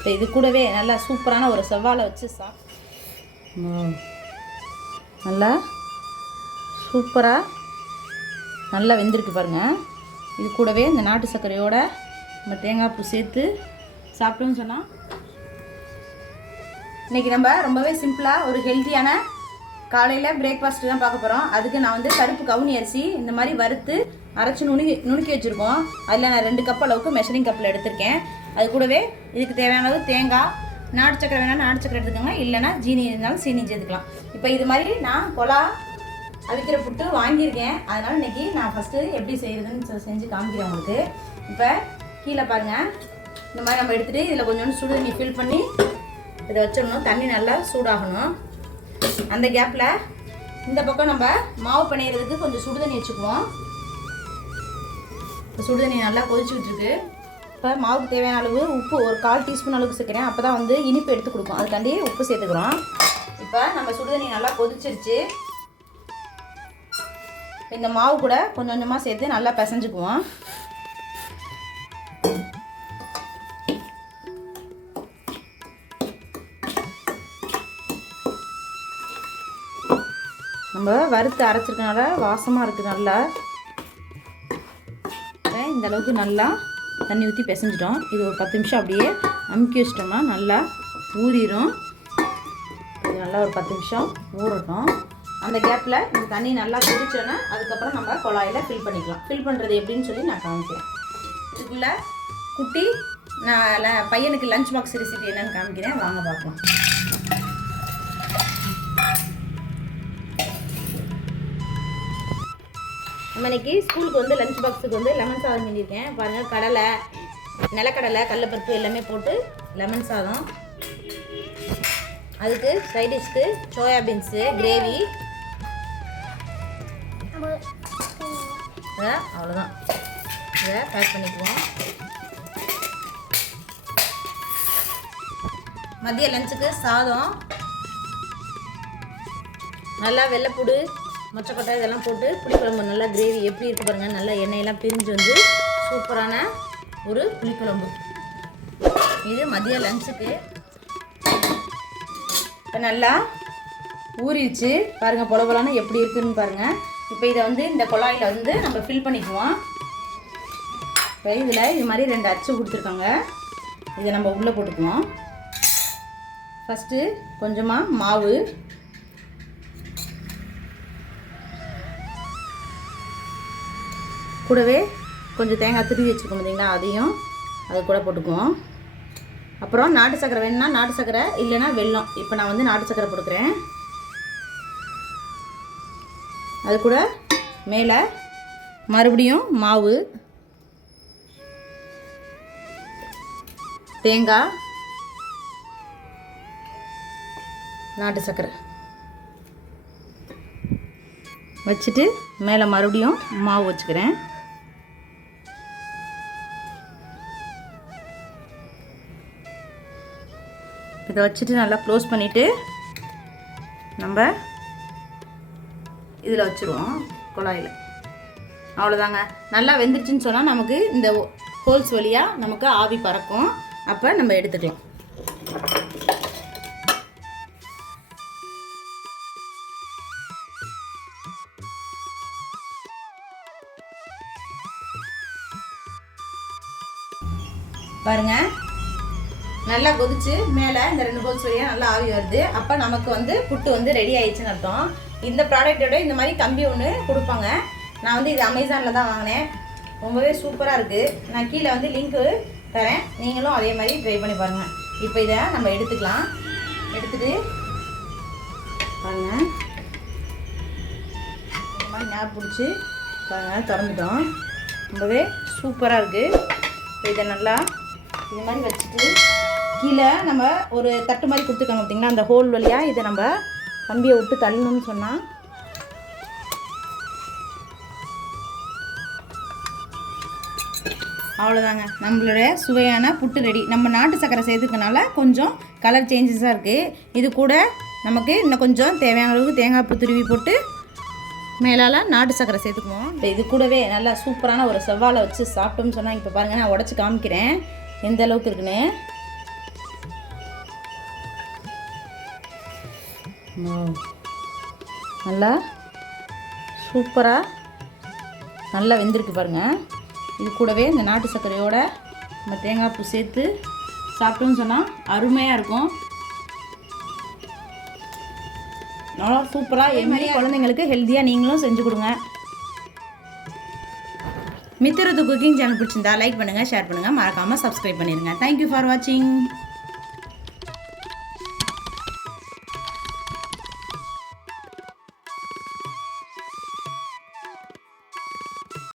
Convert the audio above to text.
இப்போ இது கூடவே நல்லா சூப்பரான ஒரு செவ்வாழை வச்சு நல்லா சூப்பராக நல்லா வெந்திருக்கு பாருங்கள். இது கூடவே இந்த நாட்டு சர்க்கரையோட நம்ம தேங்காய் பூ சேர்த்து சாப்பிட்டோம்னு சொன்னால் இன்றைக்கி நம்ம ரொம்பவே சிம்பிளாக ஒரு ஹெல்த்தியான காலையில் பிரேக்ஃபாஸ்ட்டு தான் பார்க்க போகிறோம். அதுக்கு நான் வந்து கருப்பு கவுனி அரிசி இந்த மாதிரி வறுத்து அரைச்சி நுணுக்கி வச்சுருக்கோம். அதில் நான் 2 கப் அளவுக்கு மெஷரிங் கப்பில் எடுத்திருக்கேன். அது கூடவே இதுக்கு தேவையான அளவு தேங்காய், நாட்டு சக்கரை வேணால் நாட்டு சக்கரை எடுத்துக்கோங்க, இல்லைனா ஜீனி இருந்தாலும் சீனி சேர்த்துக்கலாம். இப்போ இது மாதிரி நான் கொலா அவிக்கிற புட்டு வாங்கியிருக்கேன். அதனால் இன்றைக்கி நான் ஃபஸ்ட்டு எப்படி செய்கிறதுன்னு செஞ்சு காமிக்கிறேன் உங்களுக்கு. இப்போ கீழே பாருங்கள், இந்த மாதிரி நம்ம எடுத்துகிட்டு இதில் கொஞ்சோண்டு சுடு தண்ணி ஃபில் பண்ணி இதை வச்சிடணும். தண்ணி நல்லா சூடாகணும். அந்த கேப்பில் இந்த பக்கம் நம்ம மாவு பிணையிறதுக்கு கொஞ்சம் சுடு தண்ணி வச்சுக்குவோம். இப்போ சுடு தண்ணி நல்லா கொதிச்சுக்கிட்டு இருக்கு. இப்போ மாவுக்கு தேவையான அளவு உப்பு ஒரு 1/4 டீஸ்பூன் அளவுக்கு சேர்க்குறேன். அப்போ தான் வந்து இனிப்பு எடுத்து கொடுக்கும். அதுக்காண்டி உப்பு சேர்த்துக்கிறோம். இப்போ நம்ம சுடு தண்ணி நல்லா கொதிச்சிருச்சு. இந்த மாவு கூட கொஞ்சம் கொஞ்சமாக சேர்த்து நல்லா பிசைஞ்சுக்குவோம். நம்ம வறுத்து அரைச்சிருக்கனால வாசமாக இருக்குது. நல்லா இந்த அளவுக்கு நல்லா தண்ணி ஊற்றி பிசைஞ்சிட்டோம். இது ஒரு 10 நிமிஷம் அப்படியே அமுக்கி வச்சிட்டோம்னா நல்லா ஊறிடும். இது நல்லா ஒரு 10 நிமிஷம் ஊறட்டும். அந்த கேப்பில் இந்த தண்ணி நல்லா கொதிச்சோன்னா அதுக்கப்புறம் நம்ம குழாயில் ஃபில் பண்ணிக்கலாம். ஃபில் பண்ணுறது எப்படின்னு சொல்லி நான் காமிக்கிறேன். இதுக்குள்ளே குட்டி நான் பையனுக்கு லஞ்ச் பாக்ஸ் ரெசிபி என்னென்னு காமிக்கிறேன், வாங்க பார்க்கலாம். நம்ம இன்றைக்கி ஸ்கூலுக்கு வந்து லஞ்ச் பாக்ஸுக்கு வந்து லெமன் சாதம் செஞ்சுருக்கேன். பாருங்கள், கடலை, நிலக்கடலை, கடலைப்பருப்பு எல்லாமே போட்டு லெமன் சாதம். அதுக்கு சைடிஷ்க்கு சோயாபீன்ஸு கிரேவி. அவ்வளோதான். இதை பேக் பண்ணிக்குவோம். மதிய லஞ்சுக்கு சாதம், நல்லா வெள்ளைப்பூடு, மொச்சக்கொட்டை இதெல்லாம் போட்டு புளிக்குழம்பு. நல்லா கிரேவி எப்படி இருக்குது பாருங்கள். நல்லா எண்ணெயெல்லாம் பிரிஞ்சு வந்து சூப்பரான ஒரு புளிக்குழம்பு. இது மதிய லஞ்சுக்கு. இப்போ நல்லா ஊறிடுச்சு பாருங்கள். பொலபொலான எப்படி இருக்குதுன்னு பாருங்கள். இப்போ இதை வந்து இந்த குழாயில் வந்து நம்ம ஃபில் பண்ணிக்குவோம். இப்போ இதில் இது மாதிரி 2 அச்சு கொடுத்துருக்காங்க. இதை நம்ம உள்ளே போட்டுக்குவோம். ஃபஸ்ட்டு கொஞ்சமாக மாவு, கூடவே கொஞ்சம் தேங்காய் திருவி வச்சுருக்கோம் பார்த்தீங்களா, அதையும் அது கூட போட்டுக்குவோம். அப்புறம் நாட்டு சக்கரை வேணும்னா நாட்டு சக்கரை, இல்லைன்னா வெல்லம். இப்போ நான் வந்து நாட்டு சக்கரை போட்டுக்கிறேன். அது கூட மேலே மறுபடியும் மாவு, தேங்காய், நாட்டு சக்கரை வச்சுட்டு மேலே மறுபடியும் மாவு வச்சுக்கிறேன். இதை வச்சுட்டு நல்லா க்ளோஸ் பண்ணிவிட்டு நம்ம இதில் வச்சுருவோம் குழாயில். அவ்வளோதாங்க. நல்லா வெந்துருச்சுன்னு சொன்னால் நமக்கு இந்த ஹோல்ஸ் வழியாக நமக்கு ஆவி பறக்கும். அப்போ நம்ம எடுத்துக்கலாம். பாருங்கள், நல்லா கொதிச்சு மேலே இந்த 2 ஹோல்ஸ் வழியாக நல்லா ஆவி வருது. அப்போ நமக்கு வந்து புட்டு வந்து ரெடி ஆயிடுச்சுன்னு அர்த்தம். இந்த ப்ராடக்டோட இந்த மாதிரி கம்பி ஒன்று கொடுப்பாங்க. நான் வந்து இது அமேசானில் தான் வாங்கினேன். ரொம்பவே சூப்பராக இருக்குது. நான் கீழே வந்து லிங்க்கு தரேன், நீங்களும் அதே மாதிரி ட்ரை பண்ணி பாருங்கள். இப்போ இதை நம்ம எடுத்துக்கலாம். எடுத்துகிட்டு பாருங்கள், இந்த மாதிரி ஞாபகம் பிடிச்சி பாருங்கள், திறந்துட்டோம். ரொம்பவே சூப்பராக இருக்குது. இப்போ இதை நல்லா இது மாதிரி வச்சுட்டு கீழே நம்ம ஒரு தட்டு மாதிரி கொடுத்துருக்காங்க பார்த்திங்கன்னா, அந்த ஹோல் வழியாக இதை நம்ம கம்பியை விட்டு தள்ளணும்னு சொன்னால் அவ்வளோதாங்க. நம்மளுடைய சுவையான புட்டு ரெடி. நம்ம நாட்டு சக்கரை சேர்த்துக்கனால கொஞ்சம் கலர் சேஞ்சஸாக இருக்குது. இது கூட நமக்கு இன்னும் கொஞ்சம் தேவையான அளவுக்கு தேங்காய் பூ துருவி போட்டு மேலால் நாட்டு சக்கரை சேர்த்துக்குவோம். இப்போ இது கூடவே நல்லா சூப்பரான ஒரு செவ்வாழை வச்சு சாப்பிட்டோம்னு சொன்னால் இப்போ பாருங்கள், நான் உடச்சி காமிக்கிறேன் எந்த அளவுக்கு இருக்குன்னு. நல்லா சூப்பராக நல்லா வெந்திருக்கு பாருங்கள். இது கூடவே இந்த நாட்டு சர்க்கரையோட நம்ம தேங்காய் பூ சேர்த்து சாப்பிட்டோன்னு சொன்னால் அருமையாக இருக்கும். நல்லா சூப்பராக இது மாதிரி குழந்தைங்களுக்கு ஹெல்த்தியாக நீங்களும் செஞ்சு கொடுங்க. மித்திரத்து குக்கிங் சேனல் பிடிச்சிருந்தா லைக் பண்ணுங்கள், ஷேர் பண்ணுங்கள், மறக்காமல் சப்ஸ்கிரைப் பண்ணிடுங்க. தேங்க்யூ ஃபார் வாட்சிங்.